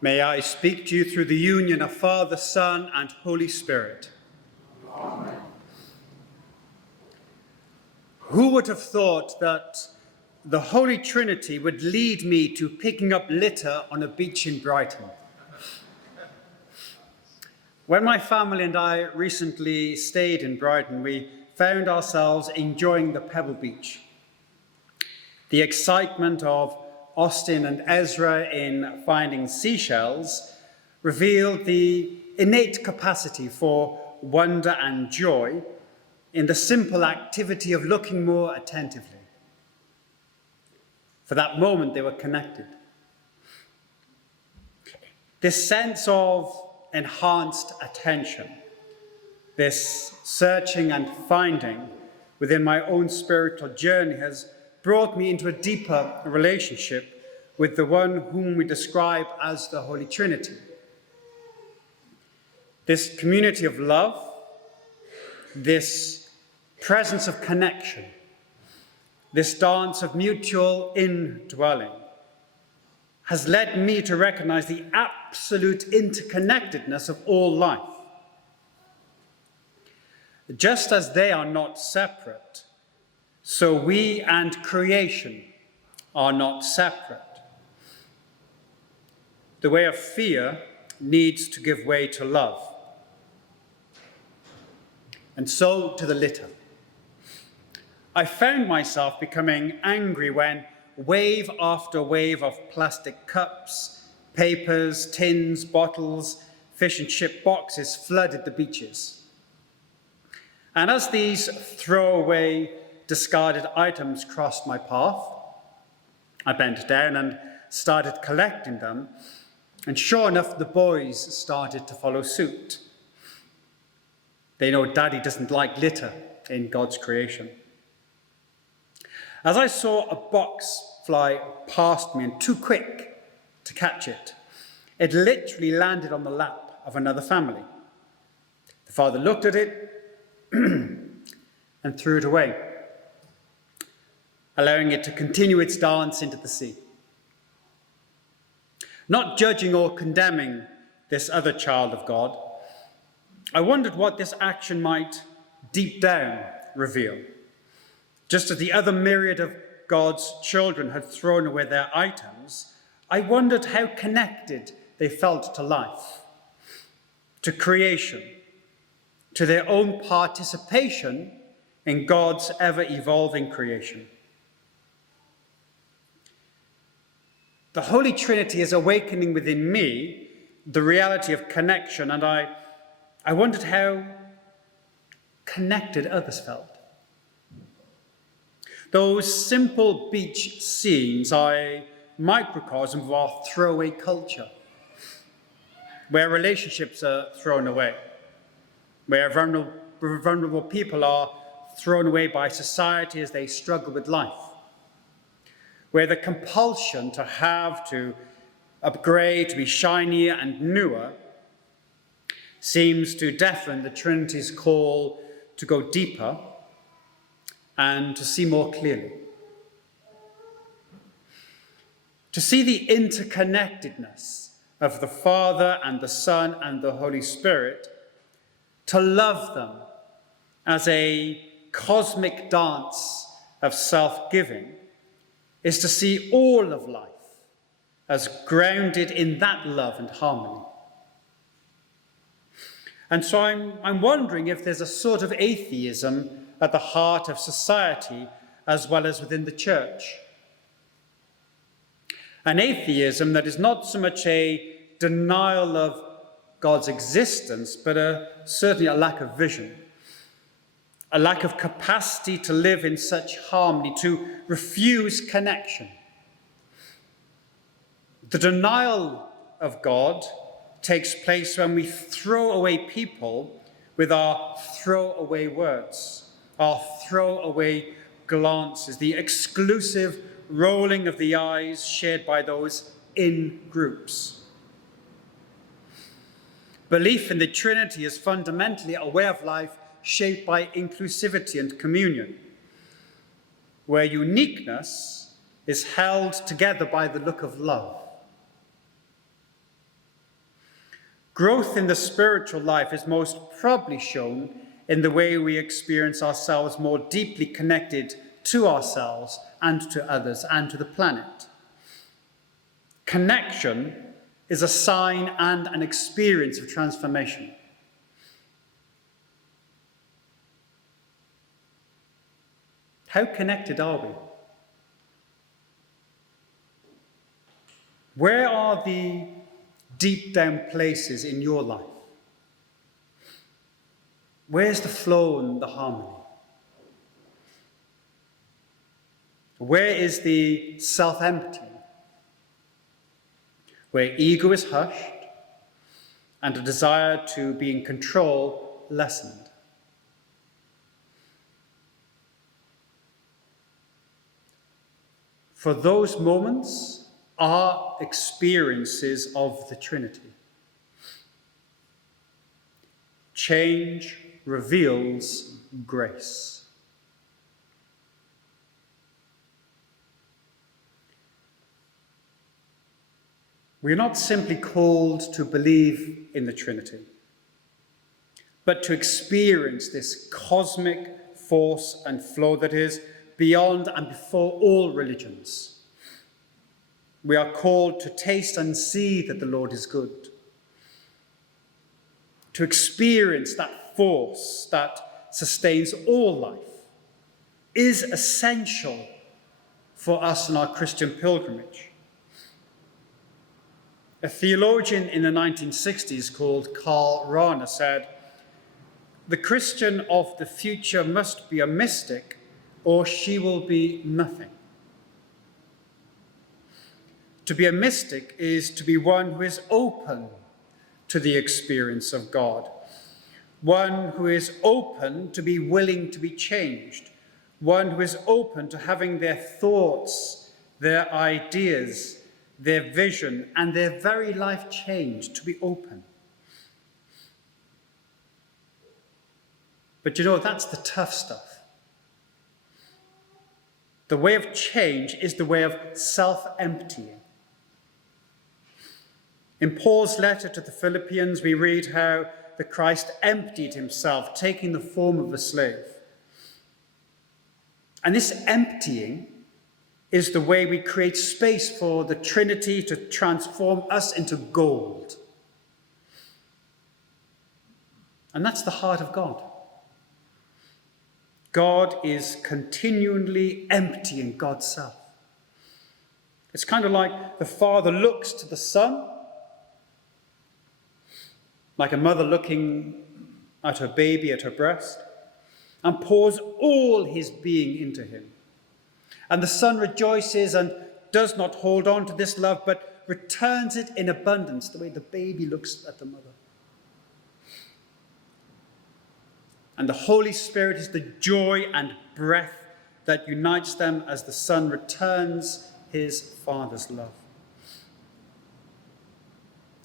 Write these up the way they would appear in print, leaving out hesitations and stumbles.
May I speak to you through the union of Father, Son, and Holy Spirit. Amen. Who would have thought that the Holy Trinity would lead me to picking up litter on a beach in Brighton? When my family and I recently stayed in Brighton, we found ourselves enjoying the Pebble Beach. The excitement of Austin and Ezra in finding seashells revealed the innate capacity for wonder and joy in the simple activity of looking more attentively. For that moment, they were connected. This sense of enhanced attention, this searching and finding within my own spiritual journey has brought me into a deeper relationship with the one whom we describe as the Holy Trinity. This community of love, this presence of connection, this dance of mutual indwelling has led me to recognize the absolute interconnectedness of all life. Just as they are not separate, so we and creation are not separate. The way of fear needs to give way to love. And so to the litter. I found myself becoming angry when wave after wave of plastic cups, papers, tins, bottles, fish and chip boxes flooded the beaches. And as these throwaway, discarded items crossed my path, I bent down and started collecting them, and sure enough, the boys started to follow suit. They know Daddy doesn't like litter in God's creation. As I saw a box fly past me and too quick to catch it, it literally landed on the lap of another family. The father looked at it and threw it away, allowing it to continue its dance into the sea. Not judging or condemning this other child of God, I wondered what this action might deep down reveal. Just as the other myriad of God's children had thrown away their items, I wondered how connected they felt to life, to creation, to their own participation in God's ever-evolving creation. The Holy Trinity is awakening within me the reality of connection, and I wondered how connected others felt. Those simple beach scenes are a microcosm of our throwaway culture, where relationships are thrown away, where vulnerable people are thrown away by society as they struggle with life, where the compulsion to have to upgrade, to be shinier and newer, seems to deafen the Trinity's call to go deeper and to see more clearly. To see the interconnectedness of the Father and the Son and the Holy Spirit, to love them as a cosmic dance of self-giving, is to see all of life as grounded in that love and harmony. And so I'm wondering if there's a sort of atheism at the heart of society as well as within the church. An atheism that is not so much a denial of God's existence, but certainly a lack of vision, a lack of capacity to live in such harmony, to refuse connection. The denial of God takes place when we throw away people with our throwaway words, our throwaway glances, the exclusive rolling of the eyes shared by those in groups. Belief in the Trinity is fundamentally a way of life shaped by inclusivity and communion, where uniqueness is held together by the look of love. Growth in the spiritual life is most probably shown in the way we experience ourselves more deeply connected to ourselves and to others and to the planet. Connection is a sign and an experience of transformation. How connected are we? Where are the deep down places in your life? Where's the flow and the harmony? Where is the self-emptying? Where ego is hushed and a desire to be in control lessened. For those moments are experiences of the Trinity. Change reveals grace. We are not simply called to believe in the Trinity, but to experience this cosmic force and flow that is beyond and before all religions. We are called to taste and see that the Lord is good, to experience that force that sustains all life, is essential for us in our Christian pilgrimage. A theologian in the 1960s called Karl Rahner said, "The Christian of the future must be a mystic, or she will be nothing." To be a mystic is to be one who is open to the experience of God, one who is open to be willing to be changed, one who is open to having their thoughts, their ideas, their vision, and their very life changed, to be open. But you know, that's the tough stuff. The way of change is the way of self-emptying. In Paul's letter to the Philippians, we read how the Christ emptied himself, taking the form of a slave. And this emptying is the way we create space for the Trinity to transform us into gold. And that's the heart of God. God is continually emptying God's self. It's kind of like the Father looks to the Son, like a mother looking at her baby at her breast, and pours all his being into him. And the Son rejoices and does not hold on to this love, but returns it in abundance, the way the baby looks at the mother. And the Holy Spirit is the joy and breath that unites them as the Son returns his Father's love.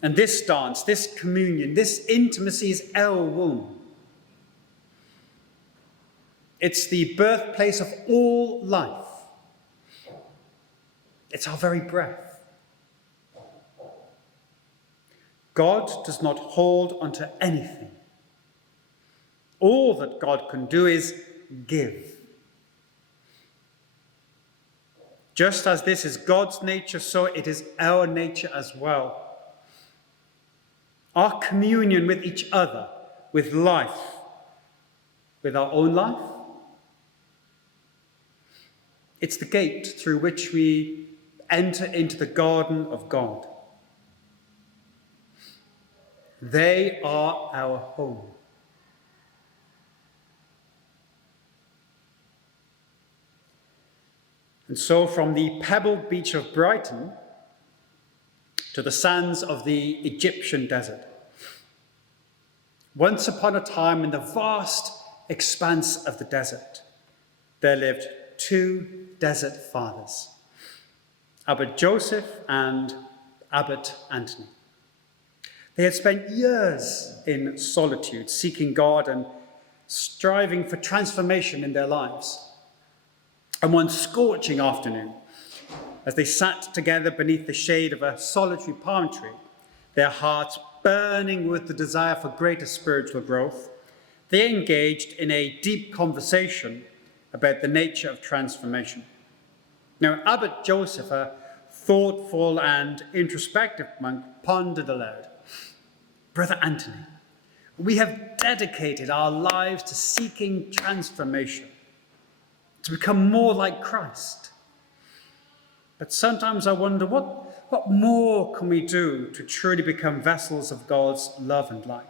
And this dance, this communion, this intimacy is our womb. It's the birthplace of all life. It's our very breath. God does not hold onto anything. All that God can do is give. Just as this is God's nature, so it is our nature as well. Our communion with each other, with life, with our own life, it's the gate through which we enter into the garden of God. They are our home. And so from the pebbled beach of Brighton to the sands of the Egyptian desert, once upon a time in the vast expanse of the desert, there lived two desert fathers, Abbot Joseph and Abbot Anthony. They had spent years in solitude, seeking God and striving for transformation in their lives. And one scorching afternoon, as they sat together beneath the shade of a solitary palm tree, their hearts burning with the desire for greater spiritual growth, they engaged in a deep conversation about the nature of transformation. Now, Abbot Joseph, a thoughtful and introspective monk, pondered aloud, "Brother Anthony, we have dedicated our lives to seeking transformation, to become more like Christ. But sometimes I wonder, what more can we do to truly become vessels of God's love and light?"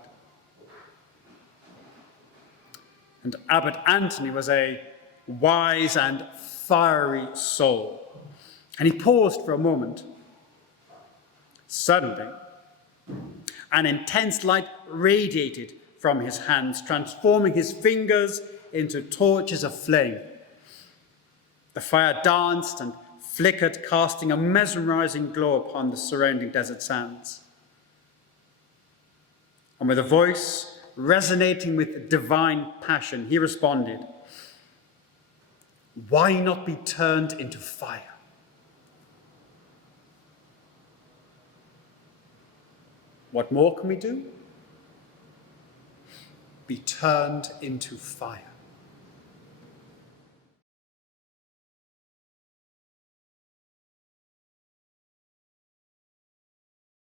And Abbot Anthony was a wise and fiery soul. And he paused for a moment. Suddenly, an intense light radiated from his hands, transforming his fingers into torches of flame. The fire danced and flickered, casting a mesmerizing glow upon the surrounding desert sands. And with a voice resonating with divine passion, he responded, "Why not be turned into fire?" What more can we do? Be turned into fire.